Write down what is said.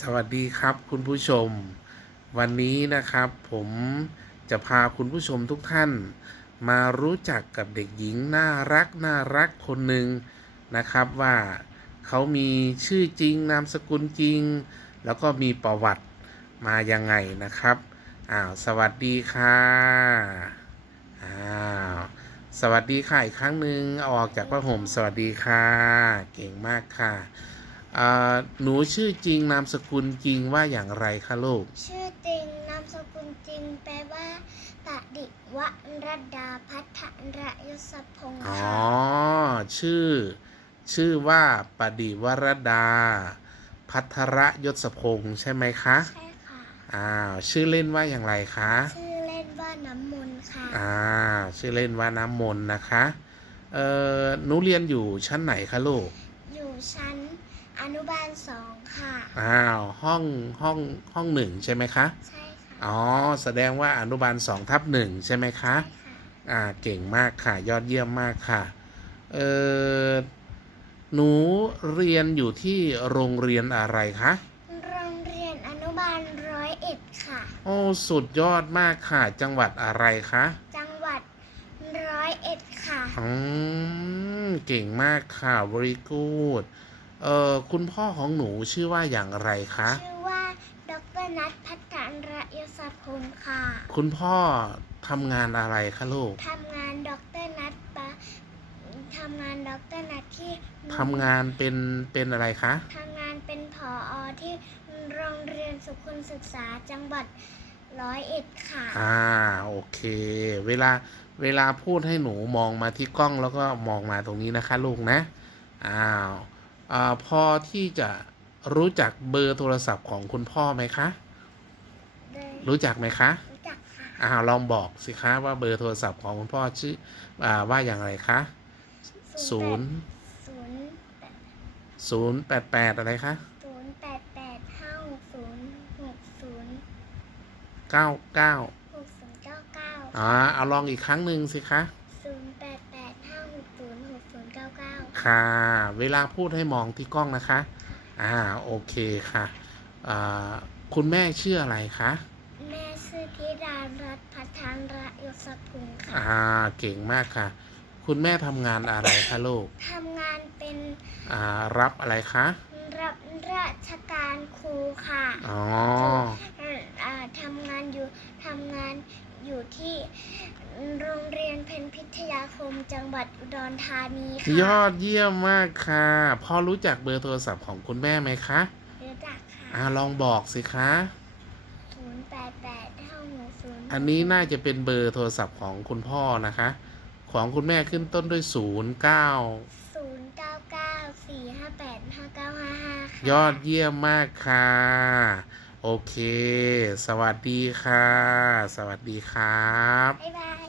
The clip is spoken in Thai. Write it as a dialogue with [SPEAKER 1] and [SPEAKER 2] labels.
[SPEAKER 1] สวัสดีครับคุณผู้ชม วันนี้นะครับ ผมจะพาคุณผู้ชมทุกท่าน มารู้จักกับเด็กหญิงน่ารักน่ารักคนหนึ่งนะครับว่าเขามีชื่อจริงนามสกุลจริง แล้วก็มีประวัติมายังไงนะครับอ้าวสวัสดีค่ะอ้าวสวัสดีค่ะอีกครั้งหนึ่งออกจากผ้าห่มสวัสดีค่ะ เก่งมากค่ะ หนูชื่อจริงนามสกุลจริงว่าอย่างไรคะลูก
[SPEAKER 2] ชื่อจริงนามสกุลจริงแปลว่าตดิวรดาพัฒระยศพงศ์
[SPEAKER 1] อ๋อ
[SPEAKER 2] ค่ะ
[SPEAKER 1] ชื่อ ชื่อว่าปดิวรดา พัทระยศพงศ์ใช่ไหมคะ
[SPEAKER 2] ใช่ค่ะ
[SPEAKER 1] อ้าว ชื่อเล่นว่าอย่างไรคะ
[SPEAKER 2] ชื่อเล่นว่าน้ำมนต์ค่ะ
[SPEAKER 1] อ่า ชื่อเล่นว่าน้ำมนต์นะคะ เอ่อ หนูเรียนอยู่ชั้นไหนคะลูก
[SPEAKER 2] อยู่ ชั้นอนุบาลสองค่ะ
[SPEAKER 1] อ้าวห้องห้องห้องหนึ่งใช่ไหมคะ
[SPEAKER 2] ใช่ค่ะ
[SPEAKER 1] อ๋อแสดงว่าอนุบาลสองทับหนึ่งใช่ไหมคะ
[SPEAKER 2] ใช่ค่ะ
[SPEAKER 1] อ่าเก่งมากค่ะยอดเยี่ยมมากค่ะเออหนูเรียนอยู่ที่โรงเรียนอะไรคะ
[SPEAKER 2] โรงเรียนอนุบาลร้อยเอ็ดค่ะ
[SPEAKER 1] โอ้สุดยอดมากค่ะ จังหวัดอะไรคะ
[SPEAKER 2] จังหวัดร้อยเอ็ดค่ะ
[SPEAKER 1] อืม เก่งมากค่ะ very good เออคุณพ่อของหนูชื่อว่าอย่างไรคะ
[SPEAKER 2] ชื่อว่าดรนัทพัฒระยศพงศ์ค่ะ
[SPEAKER 1] คุณพ่อทำงานอะไรคะลูก
[SPEAKER 2] ทำงานดรนัทปะทำงานดรนัทที่
[SPEAKER 1] ทำงานเป็นเป็นอะไรคะ
[SPEAKER 2] ทำงานเป็นผออที่โรงเรียนสุขุนศึกษาจังหวัดร้อยเอ็ดค่ะ
[SPEAKER 1] อ่า โอเค เวลา เวลาพูดให้หนูมองมาที่กล้องแล้วก็มองมาตรงนี้นะคะลูกนะ อ้าวอ่าพอที่จะรู้จักเบอร์โทรศัพท์ของคุณพ่อไหมคะ
[SPEAKER 2] เลย
[SPEAKER 1] รู้จักไหมคะ
[SPEAKER 2] รู้จักค่ะ
[SPEAKER 1] อ้าวลองบอกสิคะว่าเบอร์โทรศัพท์ของคุณพ่อชื่ออ่าว่าอย่างไรคะศูนย์
[SPEAKER 2] ศูนย์
[SPEAKER 1] ศูนย์แปดแปดอะไรคะ
[SPEAKER 2] ศูนย์แปดแปดห้าหกศูนย์หกศูนย์เก้าเก้า
[SPEAKER 1] อ่าเอาลองอีกครั้งหนึ่งสิคะ
[SPEAKER 2] ศูนย์แปดแปดห้าหกศูนย์หกศูนย์เก้าเก้า
[SPEAKER 1] ค่ะ เวลาพูดให้มองที่กล้องนะคะ อ่าโอเคค่ะอ่าคุณแม่ชื่ออะไรคะ
[SPEAKER 2] แม่ชื่อธิดารัตน์พัฒนระยศพงศ์ค่ะ
[SPEAKER 1] อ่าเก่งมากค่ะ คุณแม่ทำงานอะไรคะลูก
[SPEAKER 2] ทำงานเป็น
[SPEAKER 1] อ่ารับอะไรคะ
[SPEAKER 2] รับราชการครูค่ะ
[SPEAKER 1] อ๋อ
[SPEAKER 2] อ่าทำงานอยู่ทำงาน อยู่ที่โรงเรียนเพนพิทยาคมจังหวัดอุดรธานีค่ะ
[SPEAKER 1] ยอดเยี่ยมมากค่ะพอรู้จักเบอร์โทรศัพท์ของคุณแม่ไหมคะ
[SPEAKER 2] รู้จักค่ะ
[SPEAKER 1] อ่าลองบอกสิคะ
[SPEAKER 2] ศูนย์แปดแปดห้าหกศูนย์
[SPEAKER 1] อันนี้น่าจะเป็นเบอร์โทรศัพท์ของคุณพ่อนะคะ ของคุณแม่ขึ้นต้นด้วยศูนย์เก้า
[SPEAKER 2] ศูนย์เก้าเก้าสี่ห้าแปดห้าเก้าห้าห้าค่ะ
[SPEAKER 1] ยอดเยี่ยมมากค่ะ โอเค สวัสดีค่ะ สวัสดีครับ
[SPEAKER 2] บ๊ายบาย